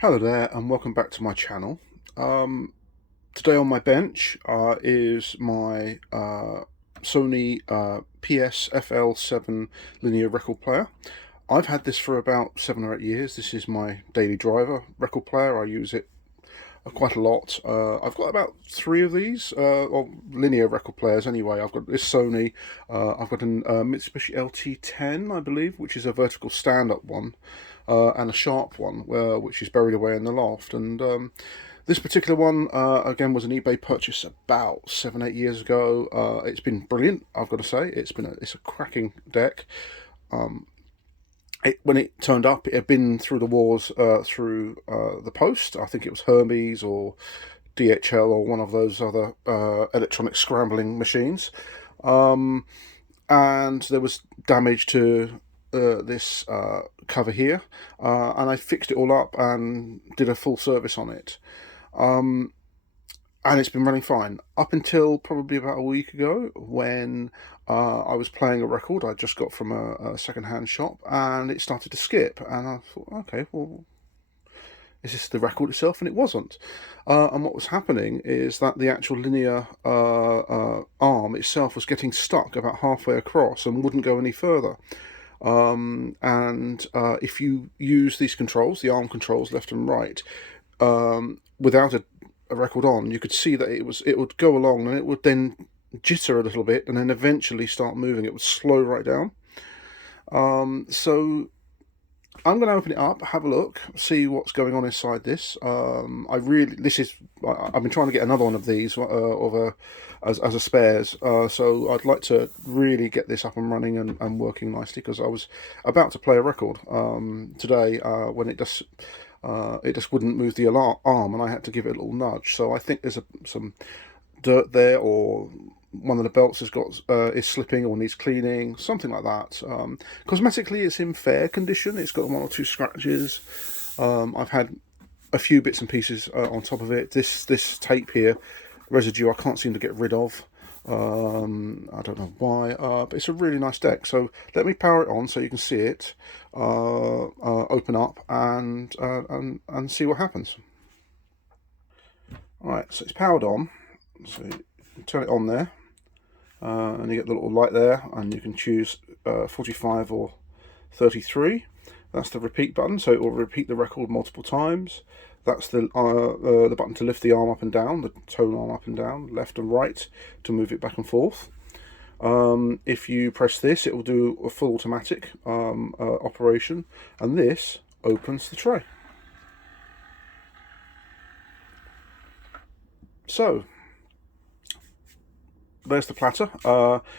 Hello there and welcome back to my channel. Today on my bench is my Sony PS-FL7 Linear Record player. I've had this for about 7 or 8 years. This is my daily driver record player. I use it quite a lot. I've got about 3 of these, or linear record players anyway. I've got this Sony, I've got a Mitsubishi LT10, I believe, which is a vertical stand-up one, and a sharp one, which is buried away in the loft. And this particular one, again, was an eBay purchase about 7, 8 years ago. It's been brilliant, I've got to say. It's a cracking deck. When it turned up, it had been through the wars through the post. I think it was Hermes or DHL or one of those other electronic scrambling machines. And there was damage to this cover here, and I fixed it all up and did a full service on it. And it's been running fine up until probably about a week ago when I was playing a record I just got from a second-hand shop, and it started to skip. And I thought, okay, well, is this the record itself? And it wasn't. And what was happening is that the actual linear arm itself was getting stuck about halfway across and wouldn't go any further. If you use these controls, the arm controls left and right, without a record on, you could see that it would go along and it would then jitter a little bit and then eventually start moving. It would slow right down. So I'm going to open it up, have a look, see what's going on inside this. I've been trying to get another one of these as a spares, so I'd like to really get this up and running and working nicely, because I was about to play a record today when it just wouldn't move the arm, and I had to give it a little nudge. So I think there's some dirt there, or one of the belts is slipping or needs cleaning, something like that. Cosmetically, it's in fair condition. It's got 1 or 2 scratches. I've had a few bits and pieces on top of it. This tape here, residue, I can't seem to get rid of. I don't know why, but it's a really nice deck. So let me power it on so you can see it, open up and see what happens. Alright, so it's powered on. So you turn it on there, and you get the little light there, and you can choose 45 or 33. That's the repeat button, so it will repeat the record multiple times. That's the button to lift the arm up and down, the tone arm up and down, left and right, to move it back and forth. If you press this, it will do a full automatic operation, and this opens the tray. So there's the platter,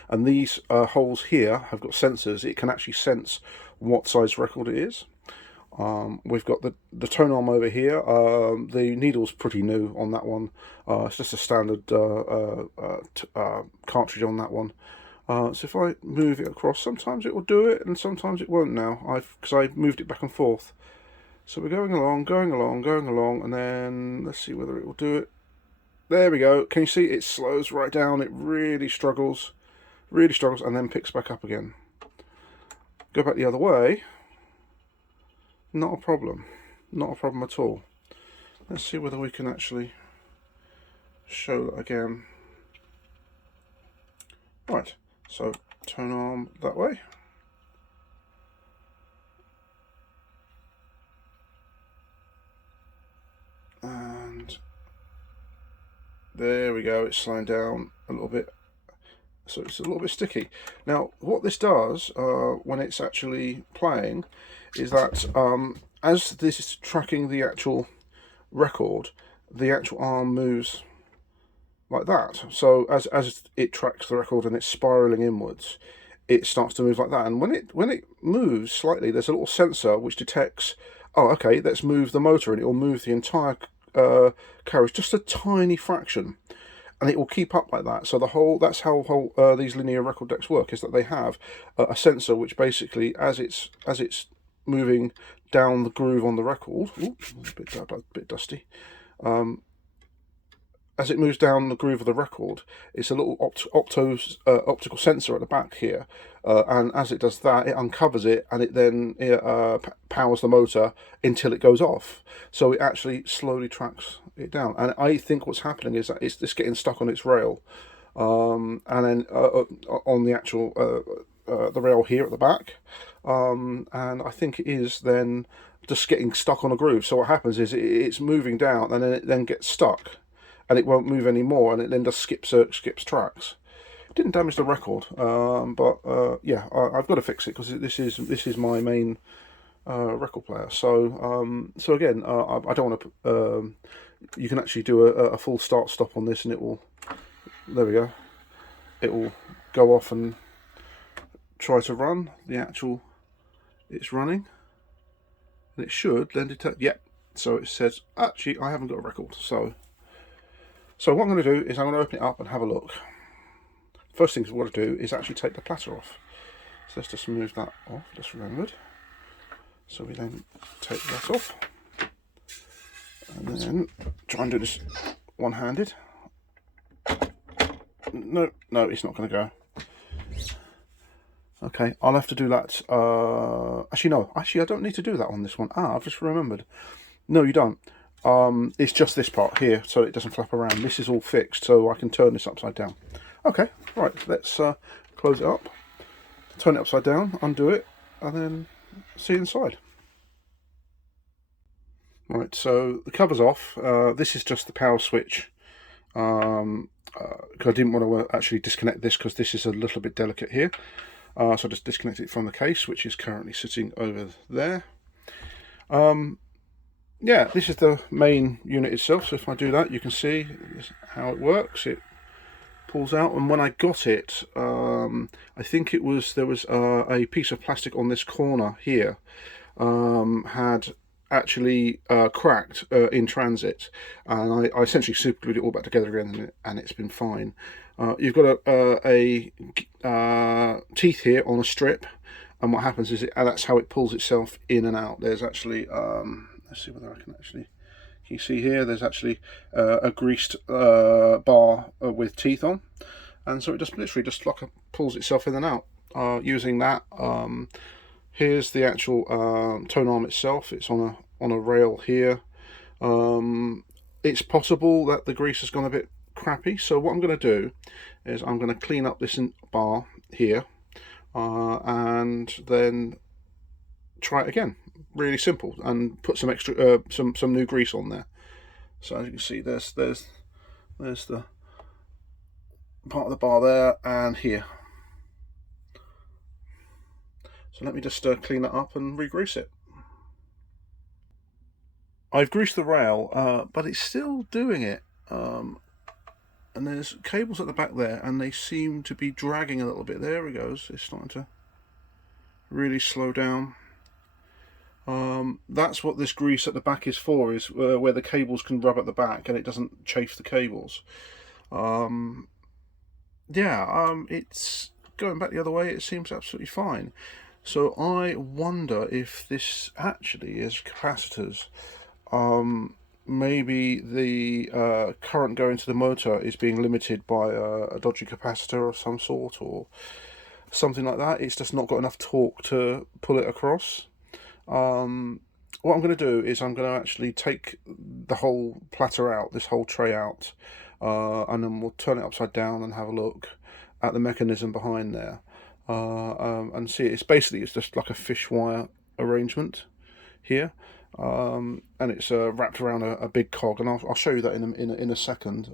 and these holes here have got sensors. It can actually sense what size record it is. We've got the tone arm over here. The needle's pretty new on that one. It's just a standard cartridge on that one. So if I move it across, sometimes it will do it and sometimes it won't now, because I moved it back and forth. So we're going along, and then let's see whether it will do it. There we go. Can you see it slows right down? It really struggles, and then picks back up again. Go back the other way. Not a problem. Not a problem at all. Let's see whether we can actually show that again. Right, so tone arm that way. And there we go, it's slowing down a little bit. So it's a little bit sticky. Now, what this does when it's actually playing is that as this is tracking the actual record, the actual arm moves like that. So as it tracks the record and it's spiraling inwards, it starts to move like that. And when it moves slightly, there's a little sensor which detects, oh, okay, let's move the motor, and it will move the entire carriage just a tiny fraction, and it will keep up like that. So that's how these linear record decks work, is that they have a sensor which basically, as it's moving down the groove on the record, oops, a bit dusty, as it moves down the groove of the record, it's a little optical sensor at the back here, and as it does that, it uncovers it, and it then powers the motor until it goes off. So it actually slowly tracks it down, and I think what's happening is that it's getting stuck on its rail, and then on the actual the rail here at the back, and I think it is then just getting stuck on a groove. So what happens is it's moving down, and then it then gets stuck, and it won't move anymore, and it then just skips tracks. It didn't damage the record, but yeah, I've got to fix it, because this is my main record player. So so again, I don't want to. You can actually do a full start stop on this, and it will. There we go. It will go off and try to run the actual. It's running. And it should then detect, yep. So it says, actually, I haven't got a record. So what I'm going to do is I'm going to open it up and have a look. First thing I want to do is actually take the platter off. So let's just move that off, just remembered. So we then take that off. And then try and do this one-handed. No, it's not going to go. Okay, I'll have to do that. Actually, no. Actually, I don't need to do that on this one. I've just remembered. No, you don't. It's just this part here, so it doesn't flap around. This is all fixed, so I can turn this upside down. Okay, right. Let's close it up, turn it upside down, undo it, and then see inside. Right, so the cover's off. This is just the power switch. Because I didn't want to actually disconnect this, because this is a little bit delicate here. So I just disconnect it from the case, which is currently sitting over there. Yeah, this is the main unit itself. So if I do that, you can see how it works. It pulls out, and when I got it, I think there was a piece of plastic on this corner here, had actually cracked in transit, and I essentially super glued it all back together again, and it's been fine. You've got a teeth here on a strip, and what happens is that's how it pulls itself in and out. There's actually let's see whether I can actually. You see here, there's actually a greased bar with teeth on, and so it just literally just like pulls itself in and out using that. Here's the actual tone arm itself. It's on a rail here. It's possible that the grease has gone a bit crappy, so what I'm going to do is I'm going to clean up this bar here, and then try it again. Really simple, and put some extra some new grease on there. So as you can see, there's the part of the bar there and here. So let me just clean that up and re-grease it. I've greased the rail, but it's still doing it. And there's cables at the back there, and they seem to be dragging a little bit. There it goes. It's starting to really slow down. That's what this grease at the back is for, is where the cables can rub at the back and it doesn't chafe the cables. It's going back the other way. It seems absolutely fine. So I wonder if this actually is capacitors. Maybe the current going to the motor is being limited by a dodgy capacitor of some sort, or something like that. It's just not got enough torque to pull it across. What I'm going to do is I'm going to actually take the whole platter out, this whole tray out, and then we'll turn it upside down and have a look at the mechanism behind there, and see it's just like a fish wire arrangement here, and it's wrapped around a big cog, and I'll show you that in a second.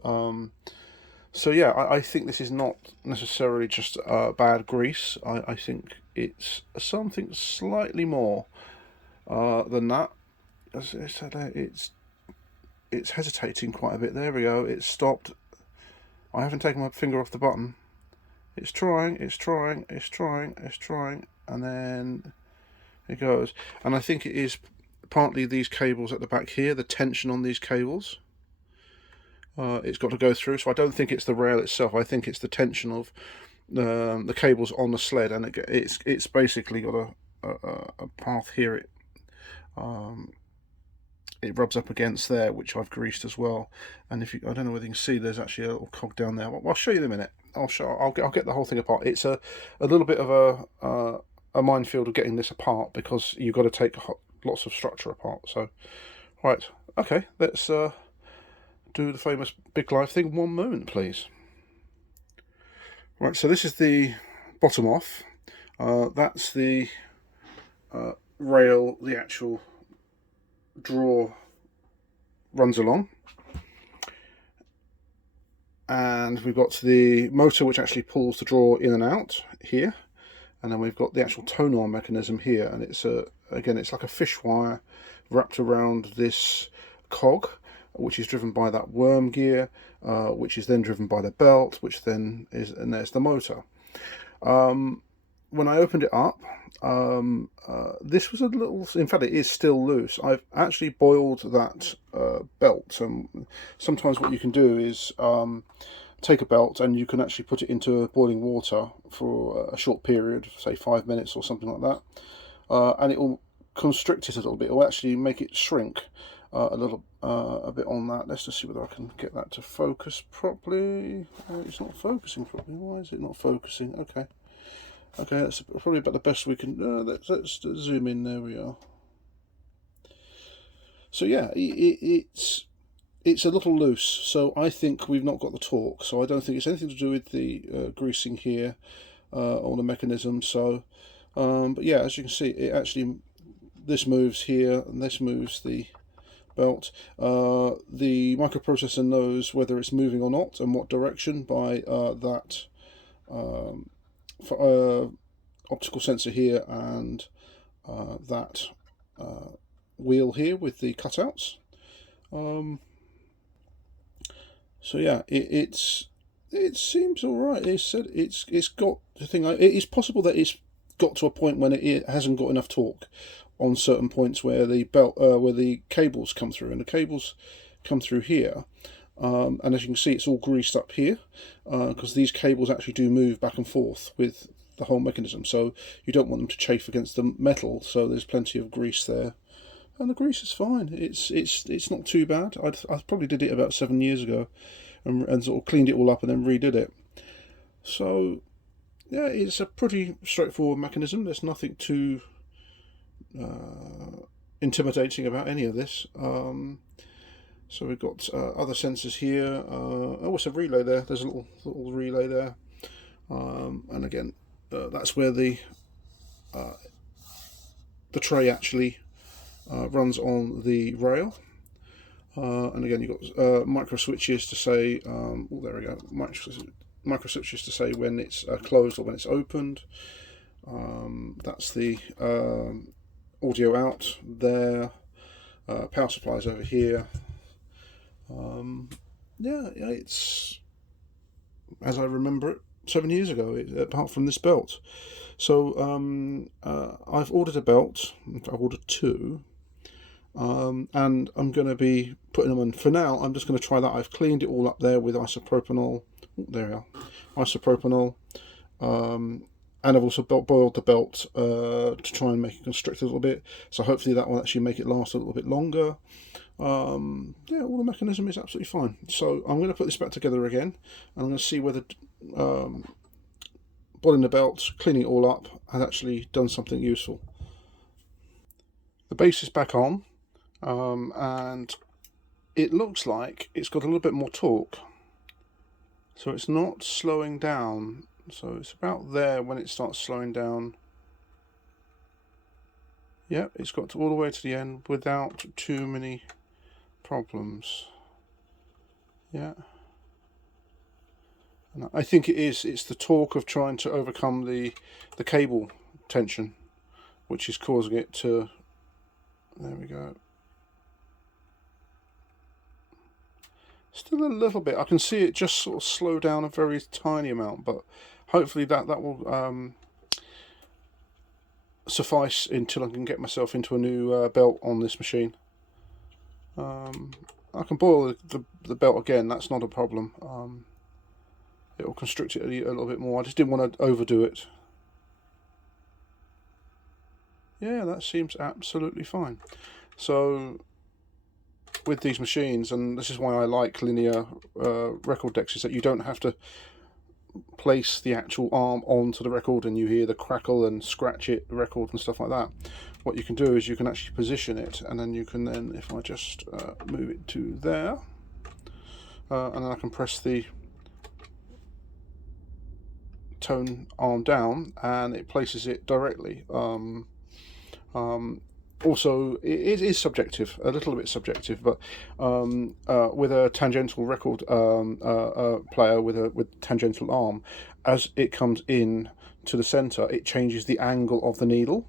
So yeah, I think this is not necessarily just bad grease. I think it's something slightly more than that. It's hesitating quite a bit. There we go. It's stopped. I haven't taken my finger off the button. It's trying, and then it goes. And I think it is partly these cables at the back here, the tension on these cables. It's got to go through. So I don't think it's the rail itself. I think it's the tension of the cables on the sled, and it's basically got a path here. it rubs up against there, which I've greased as well. And if you, I don't know whether you can see, there's actually a little cog down there. Well, I'll show you in a minute. I'll get the whole thing apart. It's a little bit of a minefield of getting this apart, because you've got to take lots of structure apart. So, right, okay, let's do the famous big live thing. One moment, please. Right, so this is the bottom off. That's the rail, the actual drawer runs along, and we've got the motor which actually pulls the drawer in and out here, and then we've got the actual tone arm mechanism here, and it's again, it's like a fish wire wrapped around this cog, which is driven by that worm gear, which is then driven by the belt, which then is, and there's the motor. When I opened it up, this was a little, in fact it is still loose. I've actually boiled that belt, and sometimes what you can do is take a belt and you can actually put it into boiling water for a short period, say 5 minutes or something like that, and it will constrict it a little bit. It will actually make it shrink a bit on that. Let's just see whether I can get that to focus properly. It's not focusing properly. Why is it not focusing? Okay, that's probably about the best we can. Let's zoom in. There we are. So yeah, it's a little loose. So I think we've not got the torque. So I don't think it's anything to do with the greasing here on the mechanism. So, but yeah, as you can see, it actually, this moves here and this moves the belt. The microprocessor knows whether it's moving or not and what direction by that optical sensor here and that wheel here with the cutouts. So yeah, it seems all right. It said it's got the thing. It is possible that it's got to a point when it hasn't got enough torque on certain points where the belt, where the cables come through, and the cables come through here. And as you can see, it's all greased up here because these cables actually do move back and forth with the whole mechanism. So you don't want them to chafe against the metal. So there's plenty of grease there, and the grease is fine. It's not too bad. I probably did it about 7 years ago, and sort of cleaned it all up and then redid it. So yeah, it's a pretty straightforward mechanism. There's nothing too intimidating about any of this. So we've got other sensors here. Oh, it's a relay there. There's a little relay there, and again, that's where the tray actually runs on the rail. And again, you've got micro switches to say, oh, there we go, micro switches to say when it's closed or when it's opened. That's the audio out there. Power supplies over here. Yeah, it's as I remember it 7 years ago, apart from this belt. So I've ordered a belt. I've ordered two, and I'm going to be putting them on. For now, I'm just going to try that. I've cleaned it all up there with isopropanol. There we are, isopropanol. And I've also boiled the belt to try and make it constrict a little bit. So hopefully that will actually make it last a little bit longer. Yeah, all the mechanism is absolutely fine. So I'm going to put this back together again, and I'm going to see whether boiling the belt, cleaning it all up, has actually done something useful. The base is back on, and it looks like it's got a little bit more torque. So it's not slowing down. So it's about there when it starts slowing down. Yep, it's got all the way to the end without too many problems. Yeah. And I think it's the torque of trying to overcome the cable tension, which is causing it to, there we go. Still a little bit. I can see it just sort of slow down a very tiny amount, but hopefully that will suffice until I can get myself into a new belt on this machine. I can boil the belt again, that's not a problem. It will constrict it a little bit more. I just didn't want to overdo it. Yeah, that seems absolutely fine. So with these machines, and this is why I like linear record decks, is that you don't have to place the actual arm onto the record and you hear the crackle and scratch it, the record and stuff like that. What you can do is you can actually position it, and then you can then, if I just move it to there, and then I can press the tone arm down and it places it directly. Also, it is subjective, a little bit subjective, but with a tangential record player with tangential arm, as it comes in to the center, it changes the angle of the needle,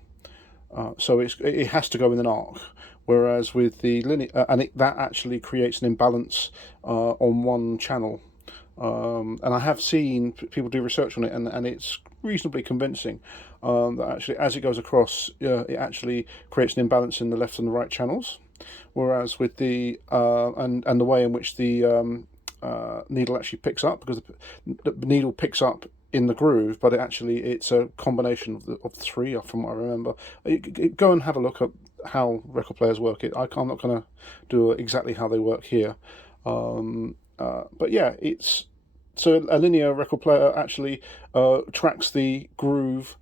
so it has to go in an arc. Whereas with the linear, that actually creates an imbalance on one channel. And I have seen people do research on it, and it's reasonably convincing that actually, as it goes across, it actually creates an imbalance in the left and the right channels. Whereas with the and the way in which the needle actually picks up, because the needle picks up in the groove, but it's a combination of three, from what I remember. Go and have a look at how record players work. I'm not going to do exactly how they work here. But yeah, so a linear record player actually tracks the groove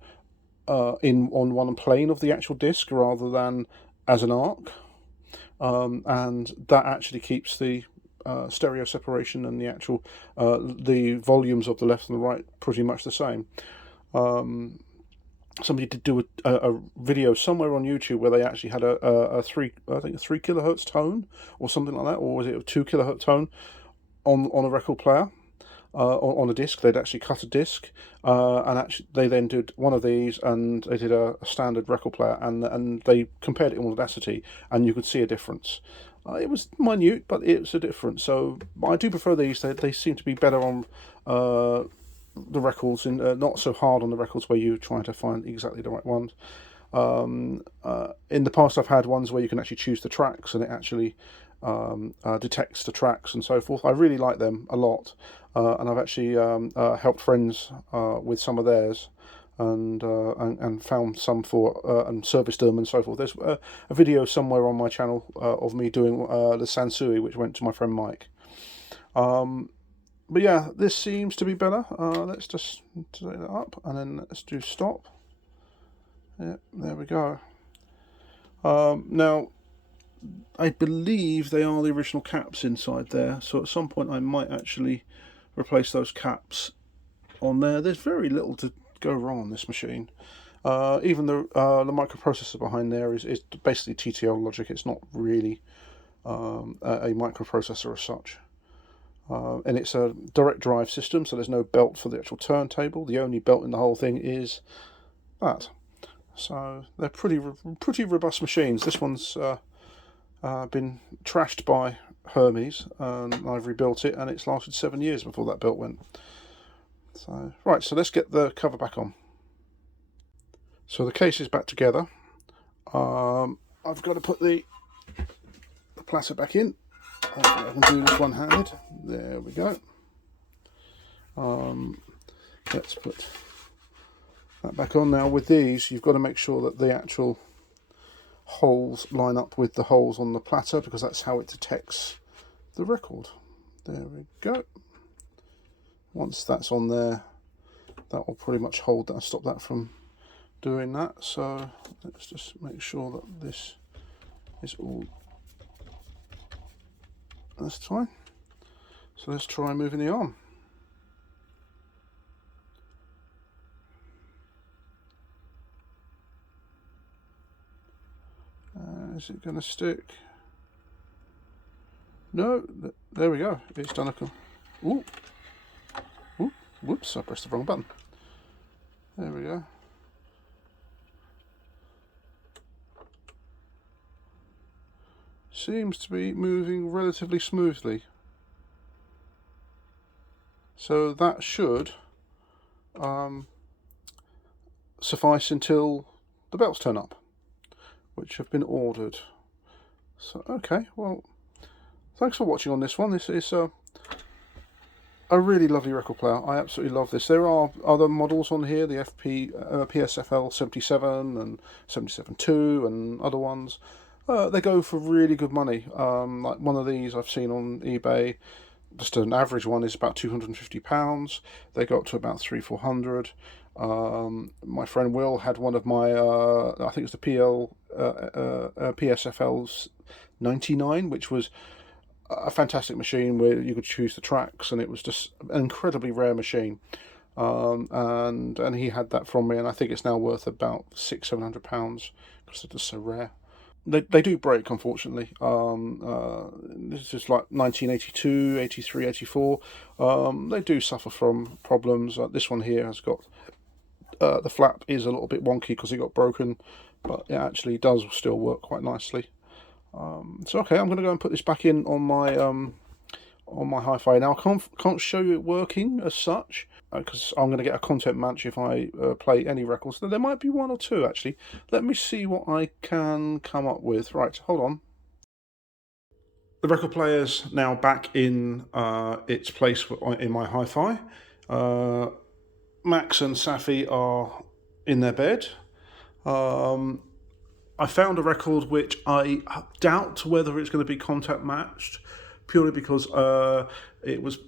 on one plane of the actual disc rather than as an arc, and that actually keeps the stereo separation and the actual the volumes of the left and the right pretty much the same. Somebody did do a video somewhere on YouTube where they actually had a 3 kilohertz tone or something like that, or was it a 2 kilohertz tone on a record player, on a disc. They'd actually cut a disc, and actually they then did one of these, and they did a standard record player, and they compared it in Audacity, and you could see a difference. It was minute, but it's a difference. So I do prefer these. They seem to be better on the records, and not so hard on the records where you're trying to find exactly the right ones. In the past, I've had ones where you can actually choose the tracks, and it actually detects the tracks and so forth. I really like them a lot, and I've actually helped friends with some of theirs, and found some for and serviced them and so forth. There's a video somewhere on my channel of me doing the Sansui, which went to my friend Mike. But yeah, this seems to be better. Let's just take that up, and then let's do stop. Yeah, there we go. Now, I believe they are the original caps inside there, so at some point I might actually replace those caps on there. There's very little to go wrong on this machine. Even the microprocessor behind there is basically TTL logic. It's not really a microprocessor as such. And it's a direct drive system, so there's no belt for the actual turntable. The only belt in the whole thing is that. So they're pretty robust machines. This one's been trashed by Hermes, and I've rebuilt it, and it's lasted 7 years before that belt went. So right, so let's get the cover back on. So the case is back together. I've got to put the platter back in. I can do this one-handed. There we go. Let's put that back on. Now with these, you've got to make sure that the actual holes line up with the holes on the platter, because that's how it detects the record. There we go. Once that's on there, that will pretty much hold that and stop that from doing that. So let's just make sure that this is all. That's fine. So let's try moving the arm. Is it going to stick? No, there we go. It's done a... Ooh. Ooh. Whoops, I pressed the wrong button. There we go. Seems to be moving relatively smoothly. So that should suffice until the belts turn up, which have been ordered. So okay, well, thanks for watching on this one. This is a really lovely record player. I absolutely love this. There are other models on here, the PS-FL7 and 77 II and other ones. They go for really good money. Like one of these I've seen on eBay, just an average one is about £250. They go up to about 300-400. My friend Will had one of my, I think it was the PSFL's 99, which was a fantastic machine where you could choose the tracks, and it was just an incredibly rare machine. And he had that from me, and I think it's now worth about £600-700 because they're just so rare. They do break, unfortunately. This is like 1982, 83, 84. They do suffer from problems. This one here has got the flap is a little bit wonky because it got broken, but it actually does still work quite nicely. So okay, I'm going to go and put this back in on my hi-fi. Now I can't show you it working as such because I'm going to get a content match if I play any records. There might be one or two actually. Let me see what I can come up with. Right, hold on. The record player's now back in its place in my hi-fi. Max and Safi are in their bed. I found a record which I doubt whether it's going to be contact matched, purely because it was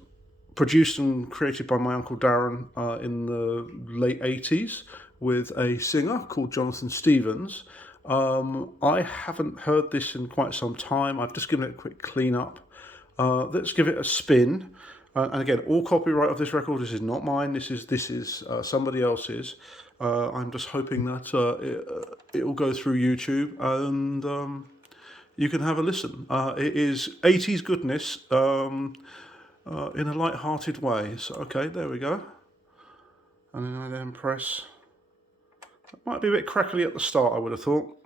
produced and created by my uncle Darren in the late 80s with a singer called Jonathan Stevens. I haven't heard this in quite some time. I've just given it a quick clean up. Let's give it a spin. And again, all copyright of this record. This is not mine. This is somebody else's. I'm just hoping that it will go through YouTube and you can have a listen. It is 80s goodness in a light-hearted way. So okay, there we go. And then I press. It might be a bit crackly at the start, I would have thought.